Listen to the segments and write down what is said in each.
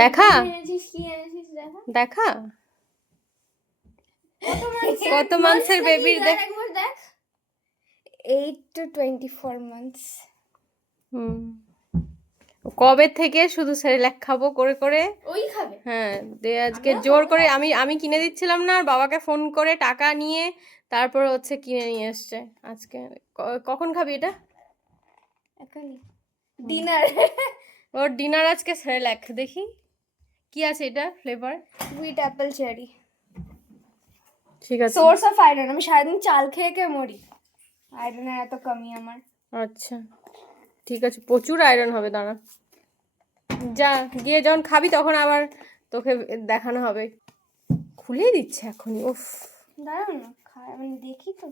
দেখা এনেছিস কি এনেছিস দেখা দেখা কত মান্থসের বেবির দেখ। একবার দেখ 8 to 24 months হুম, কবে থেকে শুধু সেরেল্যাক খাবো করে করে। ওই খাবে হ্যাঁ, আজকে জোর করে আমি কিনে দিচ্ছিলাম না, আর বাবাকে ফোন করে টাকা নিয়ে তারপর হচ্ছে কিনে নিয়ে এসছে আজকে। কখন খাবি এটা? এখনই ডিনার ওর ডিনার আজকে সেরেল্যাক। দেখি কি আছে এটা ফ্লেভার। Sweet Apple cherry. ঠিক আছে। Source of iron. আমি সারাদিন চাল খেয়ে খেয়ে মরি, আয়রনের এত কমি আমার। আচ্ছা ঠিক আছে, প্রচুর আয়রন হবে, দাঁড়া। যা গিয়ে যখন খাবি তখন আবার তোকে দেখানো হবে। খুলেই দিচ্ছে এখনই, উফ। দাঁড়াও না, মানে দেখি তো।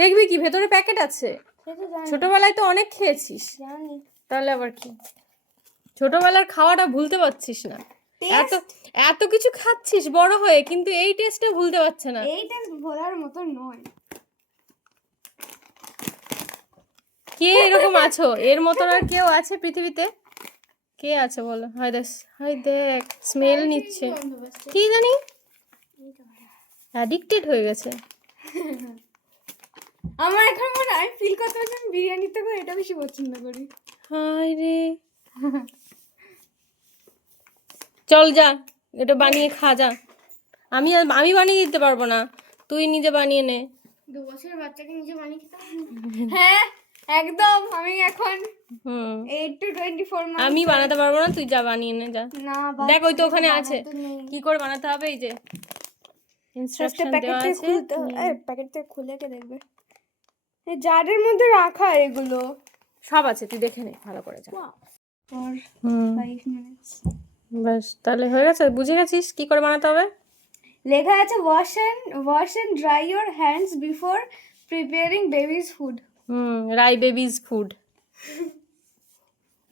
দেখবি কি ভেতরে প্যাকেট আছে? সে তো জানি, ছোটবেলায় তো অনেক খেয়েছিস, জানি। তাহলে আবার কি? ছোটবেলার খাওয়াটা ভুলতে পারছিস না। এত এত কিছু খাচ্ছিস বড় হয়ে, কিন্তু এই টেস্টটা ভুলতে পারছে না। এইটা বলার মতো নয়। কে এরকম আছো? এর মতন আর কেউ আছে পৃথিবীতে? কে আছে বলো? হয় দেখ স্মেল নিচ্ছে, কি জানি অ্যাডিক্টেড হয়ে গেছে। আমার এখন মনে হয় ফিল করতে পারছি আমি বিরিয়ানি থেকে এটা বেশি পছন্দ করি। হায় রে, চল যা এটা বানিয়ে খা যা। আমি বানিয়ে দিতে পারবো না, তুই নিজে বানিয়ে নে। 2 বছরের বাচ্চাকে নিজে বানিয়ে খেতে হবে? হ্যাঁ একদম। আমি এখন 8 to 24 months। আমি বানাতে পারবো না, তুই যা বানিয়ে নে যা। না দেখ ওই তো ওখানে আছে কি করে বানাতে হবে, এই যে ইনস্ট্রাকশন দেওয়া আছে। প্যাকেট থেকে খুলে কে দেখবে এই জারের মধ্যে রাখা এগুলো সব আছে, তুই দেখে নে ভালো করে যা। For 5 minutes। ব্যাস তাহলে হয়ে গেছে, বুঝে গেছিস কি করে বানাতে হবে। লেখা আছে wash and dry your hands before preparing baby's food। Rai babies food.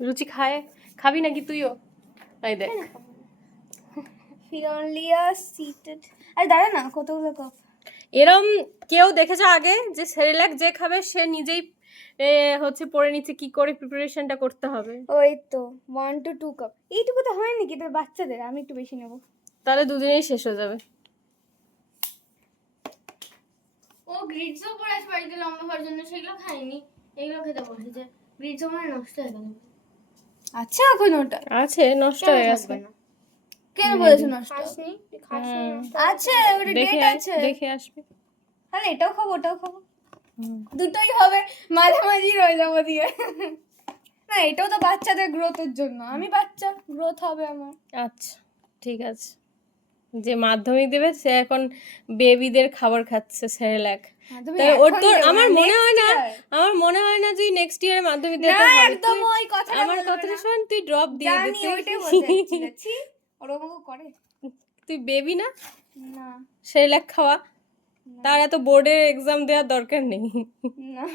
রুচি খাবি নাকি তুইও? এই দেখ feel only a seated। আরে দাঁড়া না, কতগুলো কাপ। এরম কেউ দেখেছো আগে যে সেরেল্যাক যে খাবে সে নিজেই হচ্ছে পড়ে নিচ্ছে কি করে প্রিপারেশনটা করতে হবে? ওই তো 1 to 2 কাপ। এইটুকু তো হয় নাকি এটা বাচ্চাদের, আমি একটু বেশি নেব। তাহলে দুদিনেই শেষ হয়ে যাবে। ও গ্রিডসও পড়ে আছে বাড়িতে লম্বা হওয়ার জন্য, সেগুলো খাইনি, এগুলো খেতে বসেছে। গ্রিডসও মানে নষ্ট হয়ে গেল। আচ্ছা এখন ওটা আছে, নষ্ট হয়ে গেছে। কেন বলেছ নষ্ট? খাসনি আছে, ওটা দেখে ডেট আছে। দেখে আসবি। তাহলে এটাও খাবো ওটাও খাবো, দুটোই হবে, মাঝামাঝি রয়ে যাবো দিয়ে। না এটাও তো বাচ্চাদের গ্রোথের জন্য, আমি বাচ্চা গ্রোথ হবে আমার। আচ্ছা ঠিক আছে। যে মাধ্যমিক দেবে সে এখন বেবিদের খাবার খাচ্ছে সেরেল্যাক। তাহলে ওর তো আমার মনে হয় না তুই নেক্সট ইয়ারে মাধ্যমিক দিতে হবে। একদম ওই কথা, আমার কথাটা শোন, তুই ড্রপ দিয়ে দে। জানি ওইটাই বলতে যাচ্ছি। ওরকম করে তুই বেবি না, না সেরেল্যাক খাওয়া, তার এত বোর্ডের এক্সাম দেওয়ার দরকার নেই। না